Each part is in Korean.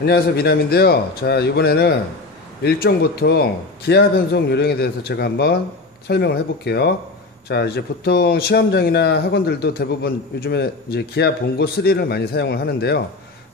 안녕하세요, 미남인데요. 자, 이번에는 일종보통 기아 변속 요령에 대해서 제가 한번 설명을 해볼게요. 자, 이제 보통 시험장이나 학원들도 대부분 요즘에 이제 기아 봉고 3를 많이 사용을 하는데요.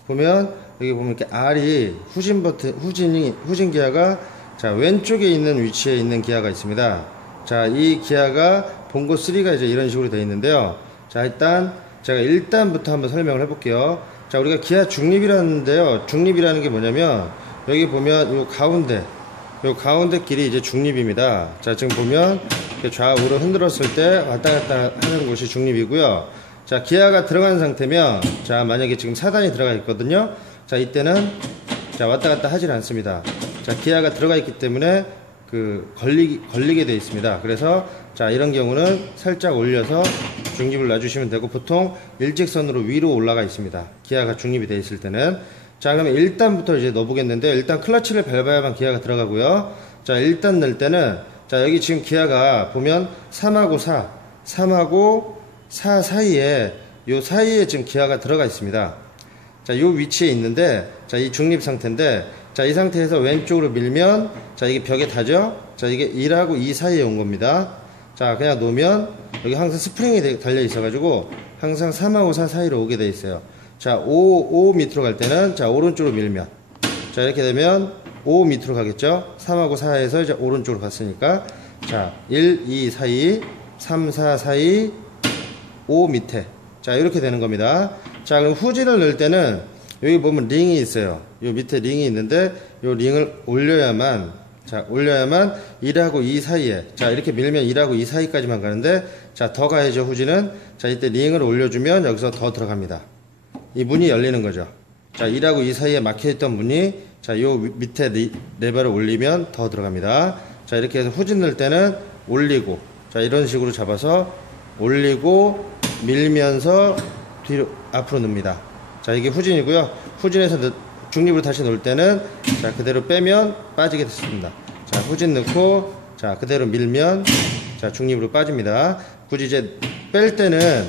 보면 여기 보면 이렇게 R이 후진 기아가 자, 왼쪽에 있는 위치에 있는 기아가 있습니다. 자, 이 기아가 봉고 3가 이제 이런 식으로 되어 있는데요. 자, 일단 제가 1단부터 한번 설명을 해볼게요. 자, 우리가 기아 중립이라는데요. 중립이라는 게 뭐냐면 여기 보면 요 가운데 길이 이제 중립입니다. 자, 지금 보면 좌우로 흔들었을 때 왔다 갔다 하는 곳이 중립이고요. 자, 기아가 들어간 상태면 자, 만약에 지금 4단이 들어가 있거든요. 자, 이때는 자, 왔다 갔다 하질 않습니다. 자, 기아가 들어가 있기 때문에 걸리게 되어 있습니다. 그래서 자, 이런 경우는 살짝 올려서 중립을 놔주시면 되고, 보통 일직선으로 위로 올라가 있습니다. 기아가 중립이 되어 있을 때는. 자, 그러면 1단부터 이제 넣어보겠는데, 일단 클러치를 밟아야만 기아가 들어가고요. 자, 1단 넣을 때는 자, 여기 지금 기아가 보면 3하고 3하고 4 사이에 요 사이에 지금 기아가 들어가 있습니다. 자, 요 위치에 있는데, 자, 이 중립 상태인데, 자, 이 상태에서 왼쪽으로 밀면 자, 이게 벽에 닿죠? 자, 이게 1하고 2 사이에 온 겁니다. 자, 그냥 놓으면 여기 항상 스프링이 달려 있어가지고 항상 3하고 4 사이로 오게 돼 있어요. 자, 5 밑으로 갈 때는 자, 오른쪽으로 밀면 자, 이렇게 되면 5 밑으로 가겠죠? 3하고 4에서 이제 오른쪽으로 갔으니까 자, 1, 2 사이, 3, 4 사이, 5 밑에 자, 이렇게 되는 겁니다. 자, 그럼 후진을 넣을 때는 여기 보면 링이 있어요. 요 밑에 링이 있는데 요 링을 올려야만 1하고 2 사이에 자, 이렇게 밀면 1하고 2 사이까지만 가는데 자, 더 가야죠. 후진은 자, 이때 링을 올려주면 여기서 더 들어갑니다. 이 문이 열리는 거죠. 자, 1하고 2 사이에 막혀있던 문이 자, 요 밑에 레버를 올리면 더 들어갑니다. 자, 이렇게 해서 후진 넣을 때는 올리고 자, 이런 식으로 잡아서 올리고 밀면서 뒤로 앞으로 넣습니다. 자, 이게 후진이고요. 후진에서 중립으로 다시 놓을 때는 자, 그대로 빼면 빠지게 됐습니다. 자, 후진 넣고 자, 그대로 밀면 자, 중립으로 빠집니다. 굳이 이제 뺄 때는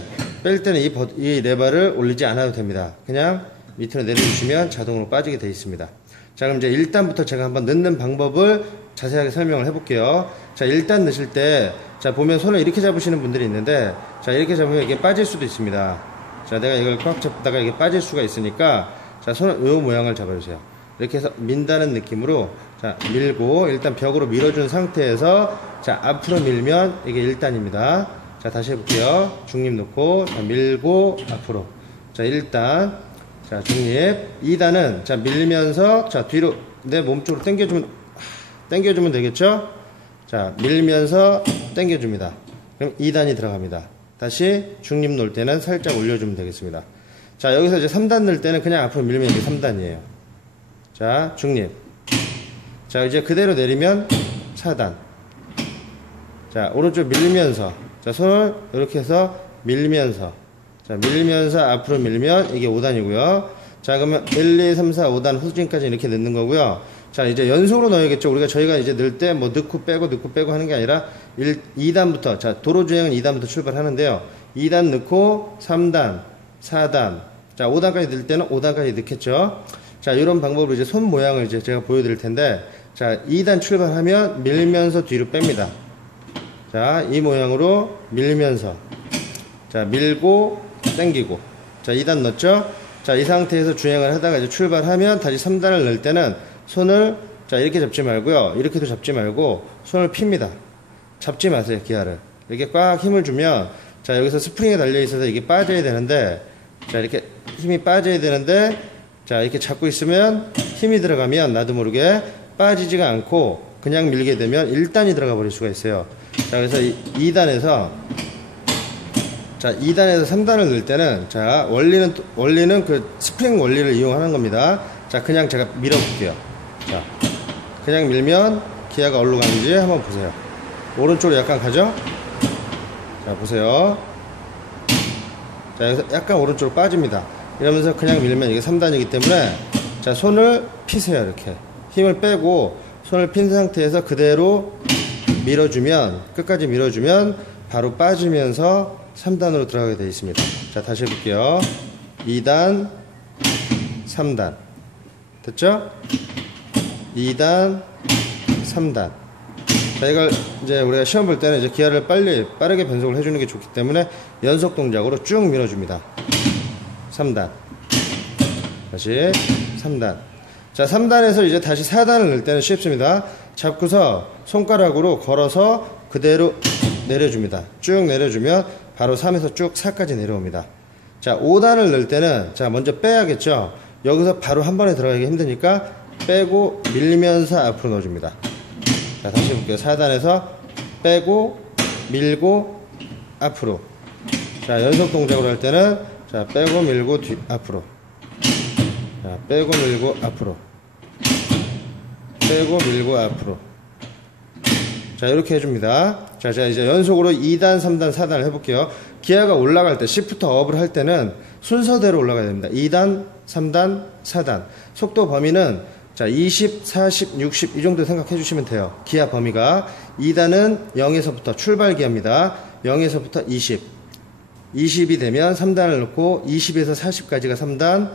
이 레버를 올리지 않아도 됩니다. 그냥 밑으로 내려주시면 자동으로 빠지게 되어 있습니다. 자, 그럼 이제 1단부터 제가 한번 넣는 방법을 자세하게 설명을 해볼게요. 자, 1단 넣으실 때 자, 보면 손을 이렇게 잡으시는 분들이 있는데 자, 이렇게 잡으면 이게 빠질 수도 있습니다. 자, 내가 이걸 꽉 잡다가 이게 빠질 수가 있으니까 자, 손을 요 모양을 잡아주세요. 이렇게 해서 민다는 느낌으로 자, 밀고 일단 벽으로 밀어준 상태에서 자, 앞으로 밀면 이게 1단입니다. 자, 다시 해볼게요. 중립 놓고 자, 밀고 앞으로 자, 1단 자, 중립. 2단은 자, 밀면서 자, 뒤로 내 몸쪽으로 당겨주면 되겠죠? 자, 밀면서 당겨줍니다. 그럼 2단이 들어갑니다. 다시 중립 놓을 때는 살짝 올려주면 되겠습니다. 자, 여기서 이제 3단 넣을 때는 그냥 앞으로 밀면 이게 3단이에요. 자, 중립. 자, 이제 그대로 내리면 4단. 자, 오른쪽 밀면서. 자, 손을 이렇게 해서 밀면서. 자, 밀면서 앞으로 밀면 이게 5단이고요. 자, 그러면 1, 2, 3, 4, 5단 후진까지 이렇게 넣는 거고요. 자, 이제 연속으로 넣어야겠죠. 저희가 이제 넣을 때 뭐 넣고 빼고 하는 게 아니라 2단부터, 자, 도로주행은 2단부터 출발하는데요. 2단 넣고 3단, 4단, 자, 5단까지 넣을 때는 5단까지 넣겠죠. 자, 이런 방법으로 이제 손 모양을 이제 제가 보여드릴 텐데, 자, 2단 출발하면 밀면서 뒤로 뺍니다. 자, 이 모양으로 밀면서, 자, 밀고, 당기고, 자, 2단 넣었죠. 자, 이 상태에서 주행을 하다가 이제 출발하면 다시 3단을 넣을 때는 손을 자, 이렇게 잡지 말고요. 이렇게도 잡지 말고 손을 핍니다. 잡지 마세요, 기아를. 이렇게 꽉 힘을 주면 자, 여기서 스프링에 달려 있어서 이게 빠져야 되는데 자, 이렇게 힘이 빠져야 되는데 자, 이렇게 잡고 있으면 힘이 들어가면 나도 모르게 빠지지가 않고 그냥 밀게 되면 1단이 들어가 버릴 수가 있어요. 자, 그래서 2단에서 자, 2단에서 3단을 넣을 때는 자, 원리는 그 스프링 원리를 이용하는 겁니다. 자, 그냥 제가 밀어볼게요. 자, 그냥 밀면 기아가 어디로 가는지 한번 보세요. 오른쪽으로 약간 가죠? 자, 보세요. 자, 여기서 약간 오른쪽으로 빠집니다. 이러면서 그냥 밀면 이게 3단이기 때문에 자, 손을 피세요. 이렇게 힘을 빼고 손을 핀 상태에서 그대로 밀어주면, 끝까지 밀어주면 바로 빠지면서 3단으로 들어가게 되어 있습니다. 자, 다시 해볼게요. 2단, 3단. 됐죠? 2단, 3단. 자, 이걸 이제 우리가 시험 볼 때는 이제 기아를 빠르게 변속을 해주는 게 좋기 때문에 연속 동작으로 쭉 밀어줍니다. 3단. 다시 3단. 자, 3단에서 이제 다시 4단을 넣을 때는 쉽습니다. 잡고서 손가락으로 걸어서 그대로 내려줍니다. 쭉 내려주면 바로 3에서 쭉 4까지 내려옵니다. 자, 5단을 넣을 때는 자, 먼저 빼야겠죠. 여기서 바로 한 번에 들어가기 힘드니까 빼고 밀면서 앞으로 넣어줍니다. 자, 다시 해볼게요. 4단에서 빼고 밀고 앞으로. 자, 연속 동작으로 할 때는 자, 빼고 밀고 앞으로. 자, 빼고 밀고 앞으로. 빼고 밀고 앞으로. 자, 이렇게 해줍니다. 자, 이제 연속으로 2단, 3단, 4단을 해볼게요. 기아가 올라갈 때, 시프트 업을 할 때는 순서대로 올라가야 됩니다. 2단, 3단, 4단. 속도 범위는 자, 20, 40, 60 이 정도 생각해 주시면 돼요. 기아 범위가. 2단은 0에서부터 출발 기아입니다. 0에서부터 20. 20이 되면 3단을 넣고 20에서 40까지가 3단.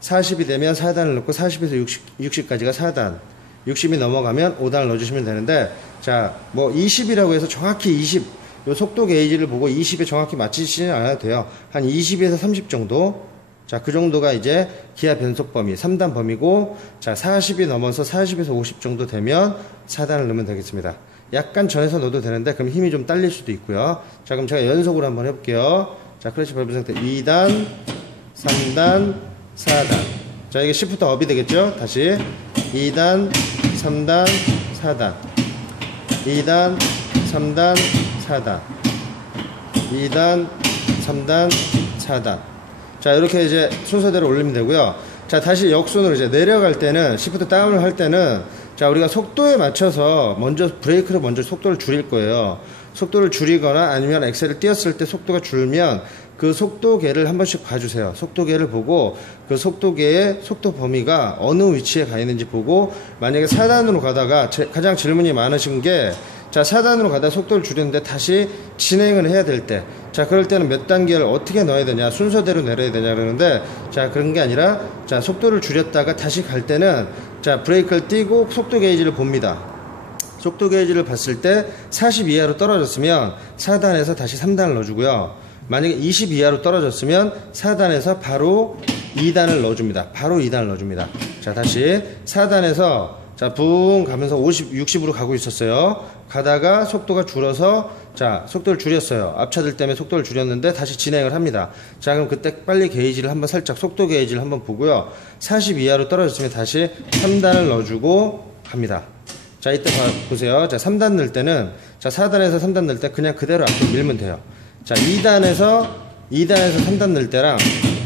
40이 되면 4단을 넣고 40에서 60까지가 4단. 60이 넘어가면 5단을 넣어주시면 되는데, 자, 뭐 20이라고 해서 정확히 20, 요 속도 게이지를 보고 20에 정확히 맞추시지 않아도 돼요. 한 20에서 30 정도. 자, 그 정도가 이제 기아 변속 범위, 3단 범위고, 자, 40이 넘어서 40에서 50 정도 되면 4단을 넣으면 되겠습니다. 약간 전해서 넣어도 되는데, 그럼 힘이 좀 딸릴 수도 있고요. 자, 그럼 제가 연속으로 한번 해볼게요. 자, 클러치 밟은 상태 2단, 3단, 4단. 자, 이게 시프트 업이 되겠죠? 다시 2단, 3단, 4단. 2단, 3단, 4단. 2단, 3단, 4단. 자, 이렇게 이제 순서대로 올리면 되고요. 자, 다시 역순으로 이제 내려갈 때는, 시프트 다운을 할 때는, 자, 우리가 속도에 맞춰서 먼저 브레이크를 먼저 속도를 줄일 거예요. 속도를 줄이거나 아니면 엑셀을 띄었을 때 속도가 줄면 그 속도계를 한 번씩 봐주세요. 속도계를 보고 그 속도계의 속도 범위가 어느 위치에 가 있는지 보고, 만약에 4단으로 가다가 가장 질문이 많으신 게, 자, 4단으로 가다 속도를 줄였는데 다시 진행을 해야 될 때, 자, 그럴 때는 몇 단계를 어떻게 넣어야 되냐, 순서대로 내려야 되냐 그러는데, 자, 그런 게 아니라, 자, 속도를 줄였다가 다시 갈 때는, 자, 브레이크를 띄고 속도 게이지를 봅니다. 속도 게이지를 봤을 때 40 이하로 떨어졌으면 4단에서 다시 3단을 넣어주고요. 만약에 20 이하로 떨어졌으면 4단에서 바로 2단을 넣어줍니다. 바로 2단을 넣어줍니다. 자, 다시 4단에서 자, 붕 가면서 50, 60으로 가고 있었어요. 가다가 속도가 줄어서, 자, 속도를 줄였어요. 앞차들 때문에 속도를 줄였는데 다시 진행을 합니다. 자, 그럼 그때 빨리 게이지를 한번 살짝, 속도 게이지를 한번 보고요. 40 이하로 떨어졌으면 다시 3단을 넣어주고 갑니다. 자, 이때 보세요. 자, 3단 넣을 때는, 자, 4단에서 3단 넣을 때 그냥 그대로 앞으로 밀면 돼요. 자, 2단에서 3단 넣을 때랑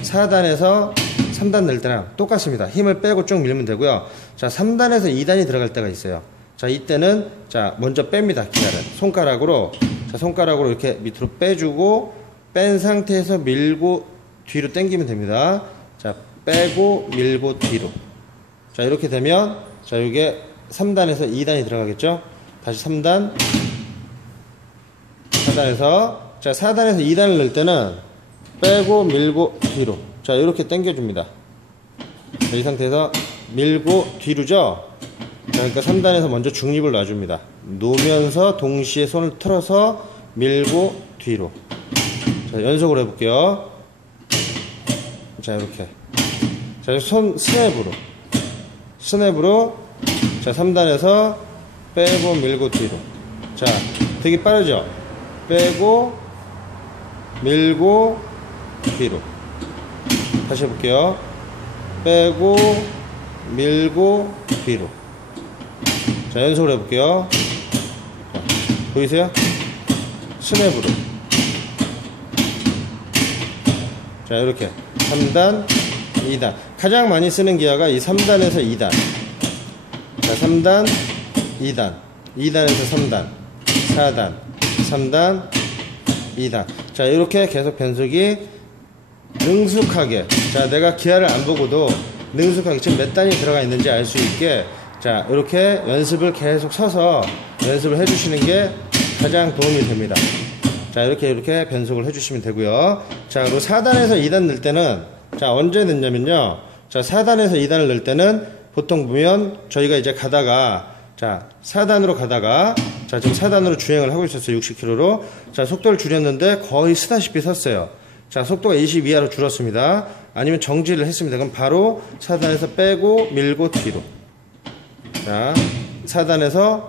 4단에서 3단 넣을 때랑 똑같습니다. 힘을 빼고 쭉 밀면 되고요. 자, 3단에서 2단이 들어갈 때가 있어요. 자, 이때는, 자, 먼저 뺍니다. 기아를. 손가락으로, 자, 손가락으로 이렇게 밑으로 빼주고, 뺀 상태에서 밀고 뒤로 당기면 됩니다. 자, 빼고 밀고 뒤로. 자, 이렇게 되면, 자, 이게 3단에서 2단이 들어가겠죠? 다시 3단, 4단에서, 자, 4단에서 2단을 넣을 때는 빼고 밀고 뒤로. 자, 이렇게 당겨줍니다. 자, 이 상태에서 밀고 뒤로죠? 자, 그러니까 3단에서 먼저 중립을 놔줍니다. 놓으면서 동시에 손을 틀어서 밀고 뒤로. 자, 연속으로 해볼게요. 자, 이렇게. 자, 손 스냅으로. 자, 3단에서 빼고 밀고 뒤로. 자, 되게 빠르죠? 빼고 밀고 뒤로. 다시 해볼게요. 빼고 밀고 뒤로. 자, 연속으로 해볼게요. 자, 보이세요? 스냅으로. 자, 이렇게 3단 2단. 가장 많이 쓰는 기아가 이 3단에서 2단. 자, 3단 2단 2단에서 3단 4단 3단 2단. 자, 이렇게 계속 변속이 능숙하게, 자, 내가 기아를 안 보고도 능숙하게 지금 몇 단이 들어가 있는지 알 수 있게, 자, 이렇게 연습을 계속 서서 연습을 해주시는 게 가장 도움이 됩니다. 자, 이렇게 변속을 해주시면 되고요. 자, 그리고 4단에서 2단 넣을 때는, 자, 언제 넣냐면요, 자, 4단에서 2단을 넣을 때는 보통 보면 저희가 이제 가다가 자, 4단으로 가다가 자, 지금 4단으로 주행을 하고 있었어요. 60km로. 자, 속도를 줄였는데 거의 쓰다시피 섰어요. 자, 속도가 20 이하로 줄었습니다. 아니면 정지를 했습니다. 그럼 바로 4단에서 빼고 밀고 뒤로. 자, 4단에서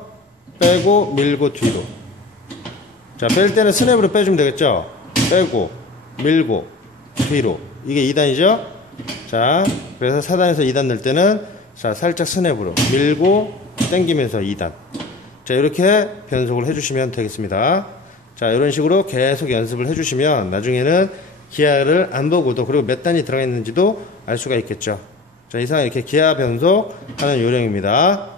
빼고 밀고 뒤로. 자, 뺄 때는 스냅으로 빼주면 되겠죠? 빼고 밀고 뒤로. 이게 2단이죠? 자, 그래서 4단에서 2단 넣을 때는 자, 살짝 스냅으로 밀고 당기면서 2단. 자, 이렇게 변속을 해주시면 되겠습니다. 자, 이런 식으로 계속 연습을 해주시면 나중에는 기아를 안 보고도 그리고 몇 단이 들어가 있는지도 알 수가 있겠죠. 자, 이상 이렇게 기아 변속 하는 요령입니다.